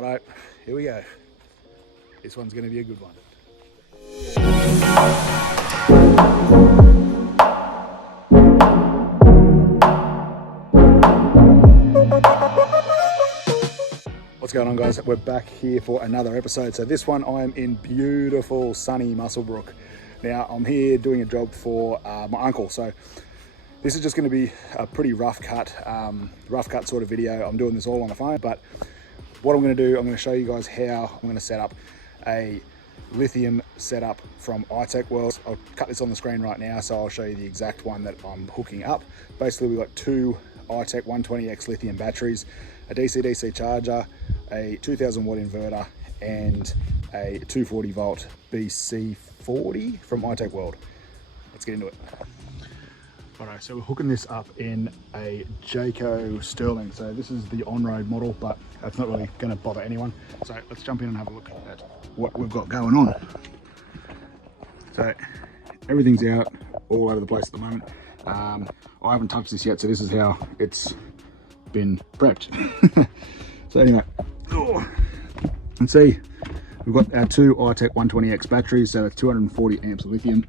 Righto, here we go. This one's going to be a good one. What's going on, guys? We're back here for another episode. So this one I am in beautiful sunny Muswellbrook. Now I'm here doing a job for my uncle. So this is just going to be a pretty rough cut sort of video. I'm doing this all on the phone, but what I'm going to do, I'm going to show you guys how I'm going to set up a lithium setup from iTECHWORLD. I'll cut this on the screen right now, so I'll show you the exact one that I'm hooking up. Basically, we've got two iTECH 120X lithium batteries, a DC-DC charger, a 2000 watt inverter, and a 240 volt BC40 from iTECHWORLD. Let's get into it. Alright, so we're hooking this up in a Jayco Sterling. So this is the on-road model, but that's not really going to bother anyone. So let's jump in and have a look at what we've got going on. So everything's out all over the place at the moment. I haven't touched this yet, so this is how it's been prepped. So anyway, you can see we've got our two iTECH 120X batteries, so that's 240 amps of lithium.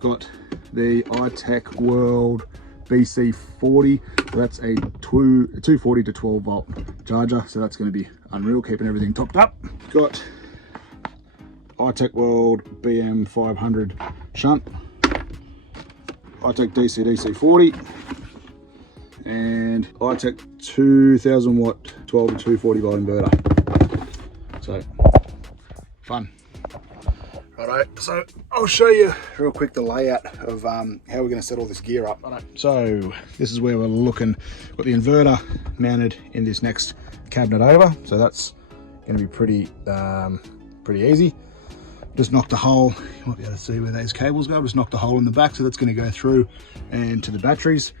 Got the iTECHWORLD BC40, so that's a 240 to 12 volt charger, so that's going to be unreal, keeping everything topped up. Got iTECHWORLD BM500 shunt, iTECH DC-DC 40, and iTECH 2000 watt 12 to 240 volt inverter. So fun. Righto, so I'll show you real quick the layout of how we're going to set all this gear up. Righto. So this is where we're looking. Got the inverter mounted in this next cabinet over, so that's going to be pretty easy. Just knocked a hole. You might be able to see where those cables go. Just knocked a hole in the back, so that's going to go through and to the batteries.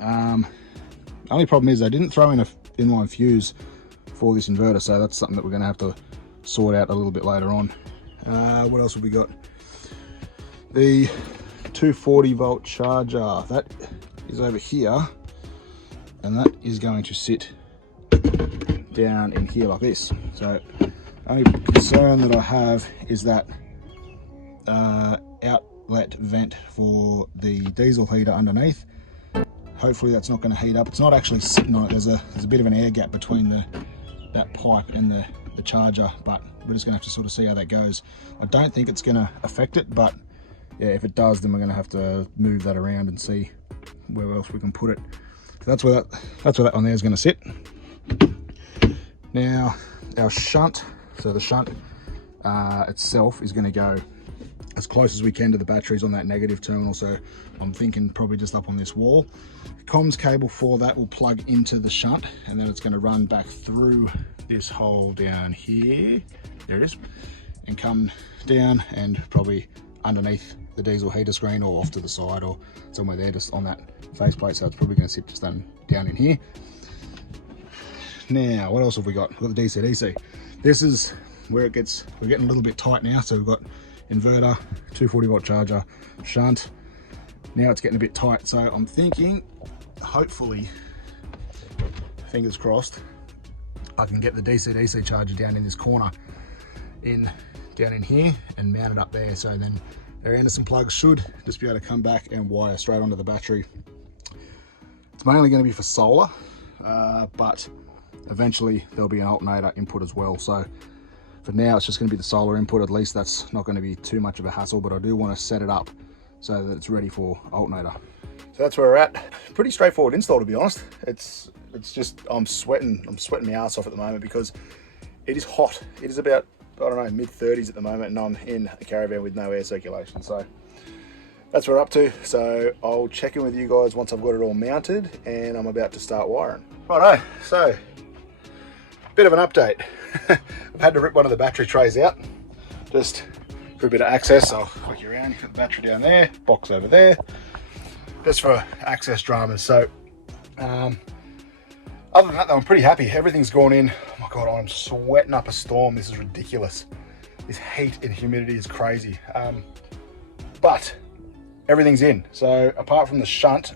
Only problem is I didn't throw in a inline fuse for this inverter, so that's something that we're going to have to sort out a little bit later on. What else have we got? The 240 volt charger, that is over here, and that is going to sit down in here like this. So only concern that I have is that outlet vent for the diesel heater underneath. Hopefully that's not going to heat up. It's not actually sitting on it. There's a bit of an air gap between that pipe and the charger, but we're just gonna have to sort of see how that goes. I don't think it's gonna affect it, but yeah, if it does, then we're gonna have to move that around and see where else we can put it. So that's where that one there is gonna sit. Now our shunt, so the shunt itself is gonna go as close as we can to the batteries on that negative terminal, so I'm thinking probably just up on this wall. The comms cable for that will plug into the shunt, and then it's going to run back through this hole down here, there it is, and come down and probably underneath the diesel heater screen or off to the side or somewhere there, just on that faceplate. So it's probably going to sit just down in here. Now what else have we got? We've got the DC-DC. This is where we're getting a little bit tight now. So we've got inverter, 240 volt charger, shunt. Now it's getting a bit tight, so I'm thinking, hopefully, fingers crossed, I can get the DC-DC charger down in this corner, down in here, and mount it up there. So then our Anderson plugs should just be able to come back and wire straight onto the battery. It's mainly going to be for solar, but eventually there'll be an alternator input as well. So for now, it's just going to be the solar input. At least that's not going to be too much of a hassle, but I do want to set it up so that it's ready for alternator. So that's where we're at. Pretty straightforward install, to be honest. It's just, I'm sweating my ass off at the moment because it is hot. It is about, I don't know, mid-30s at the moment, and I'm in a caravan with no air circulation. So that's what we're up to. So I'll check in with you guys once I've got it all mounted and I'm about to start wiring. Righto, so bit of an update. I've had to rip one of the battery trays out just for a bit of access. So I'll flick you around, you put the battery down there, box over there, just for access dramas. So other than that though, I'm pretty happy. Everything's gone in. Oh my God, I'm sweating up a storm. This is ridiculous. This heat and humidity is crazy. But everything's in. So apart from the shunt,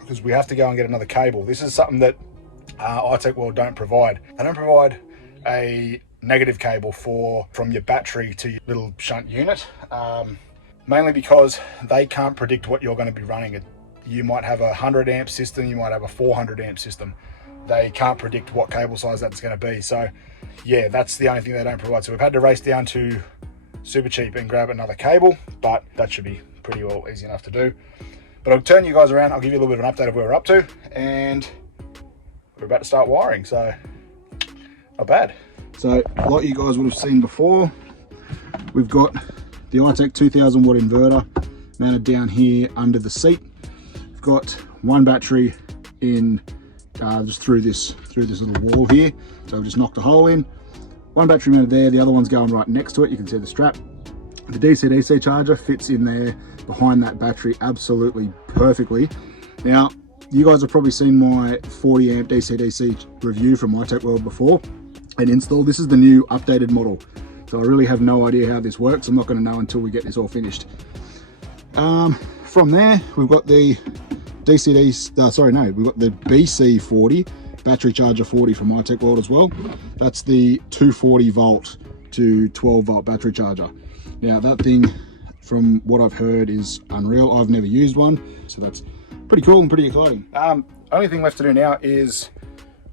because we have to go and get another cable. This is something that iTECHWORLD don't provide. They don't provide a negative cable from your battery to your little shunt unit, mainly because they can't predict what you're going to be running. You might have a 100 amp system, you might have a 400 amp system. They can't predict what cable size that's going to be. So yeah, that's the only thing they don't provide. So we've had to race down to Super Cheap and grab another cable, but that should be pretty well easy enough to do. But I'll turn you guys around, I'll give you a little bit of an update of where we're up to, and we're about to start wiring, so not bad. So like you guys would have seen before, we've got the iTECH 2000 watt inverter mounted down here under the seat. We've got one battery in just through this little wall here, so I've just knocked a hole in. One battery mounted there, the other one's going right next to it. You can see the strap. The DC-DC charger fits in there behind that battery absolutely perfectly. Now, you guys have probably seen my 40 amp DC-DC review from iTECHWORLD before and install. This is the new updated model. So I really have no idea how this works. I'm not going to know until we get this all finished. From there, we've got the we've got the BC40 battery charger 40 from iTECHWORLD as well. That's the 240 volt to 12 volt battery charger. Now that thing, from what I've heard, is unreal. I've never used one, so that's pretty cool and pretty exciting. Only thing left to do now is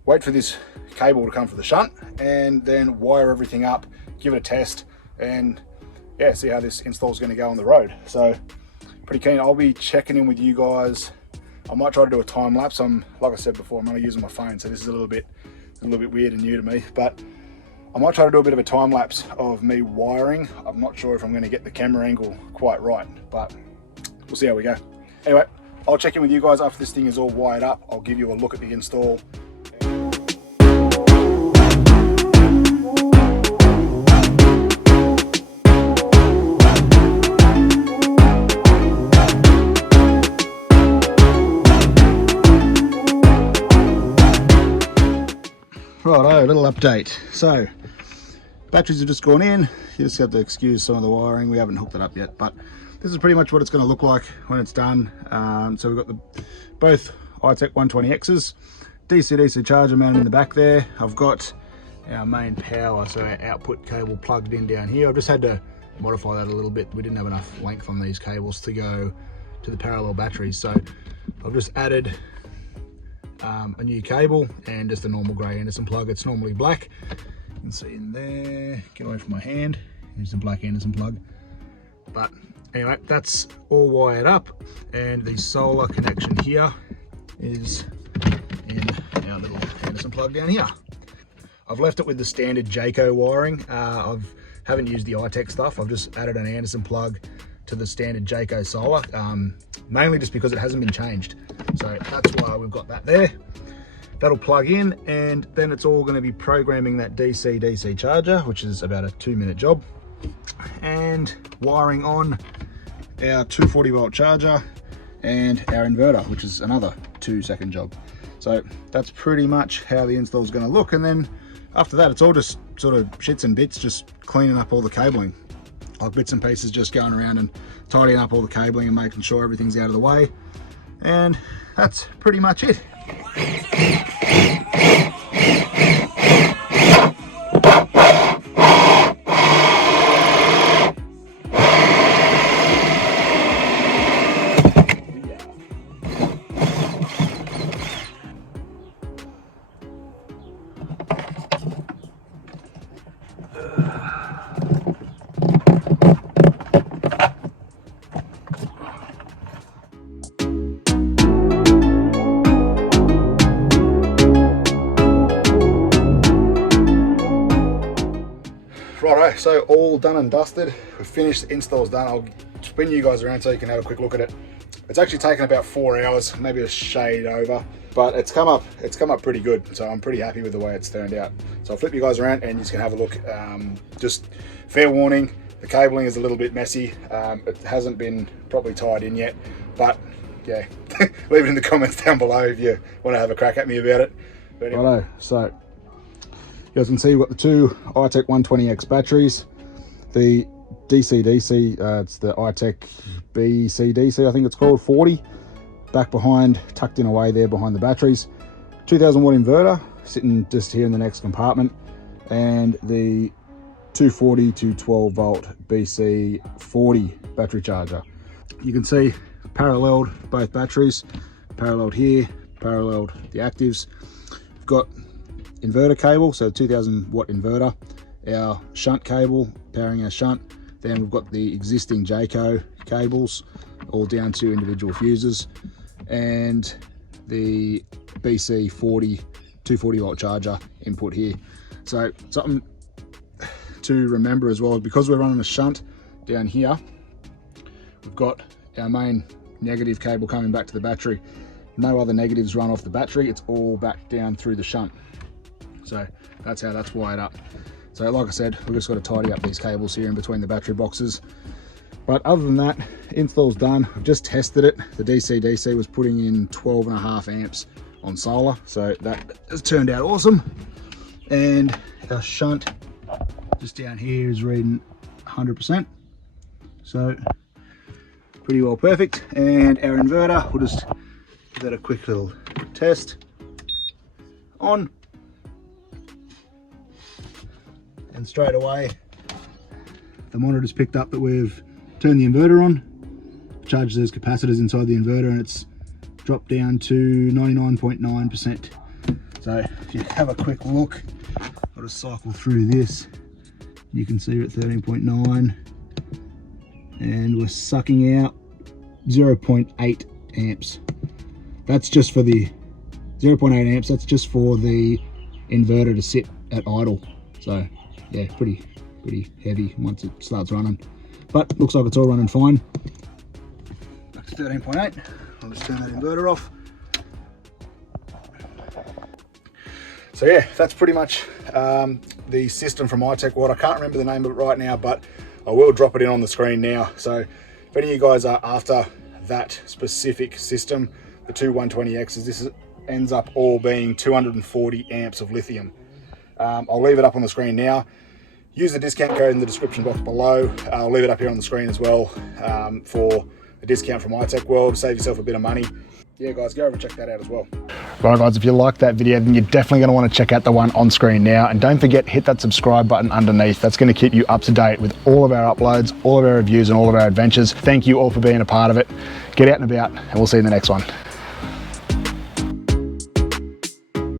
wait for this cable to come for the shunt and then wire everything up, give it a test, and yeah, see how this install is going to go on the road. So pretty keen. I'll be checking in with you guys. I might try to do a time lapse. Like I said before, I'm only using my phone, so this is a little bit weird and new to me, but I might try to do a bit of a time lapse of me wiring. I'm not sure if I'm going to get the camera angle quite right, but we'll see how we go. Anyway, I'll check in with you guys after this thing is all wired up. I'll give you a look at the install. Righto, a little update. So batteries have just gone in. You just have to excuse some of the wiring. We haven't hooked it up yet, but this is pretty much what it's going to look like when it's done. So we've got both iTECH 120Xs, DC-DC charger mounted in the back there. I've got our main power, so our output cable plugged in down here. I've just had to modify that a little bit. We didn't have enough length on these cables to go to the parallel batteries, so I've just added a new cable and just a normal grey Anderson plug. It's normally black. You can see in there, get away from my hand. Here's the black Anderson plug. But anyway, that's all wired up, and the solar connection here is in our little Anderson plug down here. I've left it with the standard Jayco wiring. Haven't used the iTECH stuff. I've just added an Anderson plug to the standard Jayco solar, mainly just because it hasn't been changed. So that's why we've got that there. That'll plug in, and then it's all going to be programming that DC-DC charger, which is about a 2-minute job, and wiring on our 240 volt charger and our inverter, which is another 2-second job. So that's pretty much how the install is going to look. And then after that, it's all just sort of shits and bits, just cleaning up all the cabling, like bits and pieces, just going around and tidying up all the cabling and making sure everything's out of the way. And that's pretty much it. Righto, so all done and dusted. We've finished, the install's done. I'll spin you guys around so you can have a quick look at it. It's actually taken about 4 hours, maybe a shade over, but it's come up pretty good. So I'm pretty happy with the way it's turned out. So I'll flip you guys around and you can have a look. Just fair warning, the cabling is a little bit messy. It hasn't been properly tied in yet, but yeah, leave it in the comments down below if you want to have a crack at me about it. But anyway. Righto, so you guys can see we've got the two iTECH 120X batteries, the DC-DC, it's the iTECH BC-DC, I think it's called, 40, back behind, tucked in away there behind the batteries. 2000 watt inverter sitting just here in the next compartment, and the 240 to 12 volt BC40 battery charger. You can see paralleled both batteries, paralleled here, paralleled the actives. We've got inverter cable, so 2000 watt inverter, our shunt cable powering our shunt, then we've got the existing Jayco cables all down to individual fuses, and the BC40 240 volt charger input here. So something to remember as well, because we're running a shunt down here, we've got our main negative cable coming back to the battery. No other negatives run off the battery, it's all back down through the shunt. So that's how that's wired up. So like I said, we've just got to tidy up these cables here in between the battery boxes. But other than that, install's done. I've just tested it. The DC was putting in 12.5 amps on solar, so that has turned out awesome. And our shunt just down here is reading 100%, so pretty well perfect. And our inverter, we'll just give that a quick little test on, and straight away the monitor's picked up that we've turned the inverter on, charged those capacitors inside the inverter, and it's dropped down to 99.9%. So if you have a quick look, I'll just cycle through this. You can see we're at 13.9, and we're sucking out 0.8 amps. That's just for the 0.8 amps. That's just for the inverter to sit at idle. So yeah, pretty heavy once it starts running. But looks like it's all running fine. Back to 13.8. I'll just turn that inverter off. So yeah, that's pretty much the system from iTECHWORLD. I can't remember the name of it right now, but I will drop it in on the screen now. So if any of you guys are after that specific system, the two 120Xs, this ends up all being 240 amps of lithium. I'll leave it up on the screen now. Use the discount code in the description box below. I'll leave it up here on the screen as well for a discount from iTECHWORLD. Save yourself a bit of money. Yeah guys, go over and check that out as well. Right guys, if you liked that video, then you're definitely going to want to check out the one on screen now. And don't forget, hit that subscribe button underneath. That's going to keep you up to date with all of our uploads, all of our reviews, and all of our adventures. Thank you all for being a part of it. Get out and about, and we'll see you in the next one.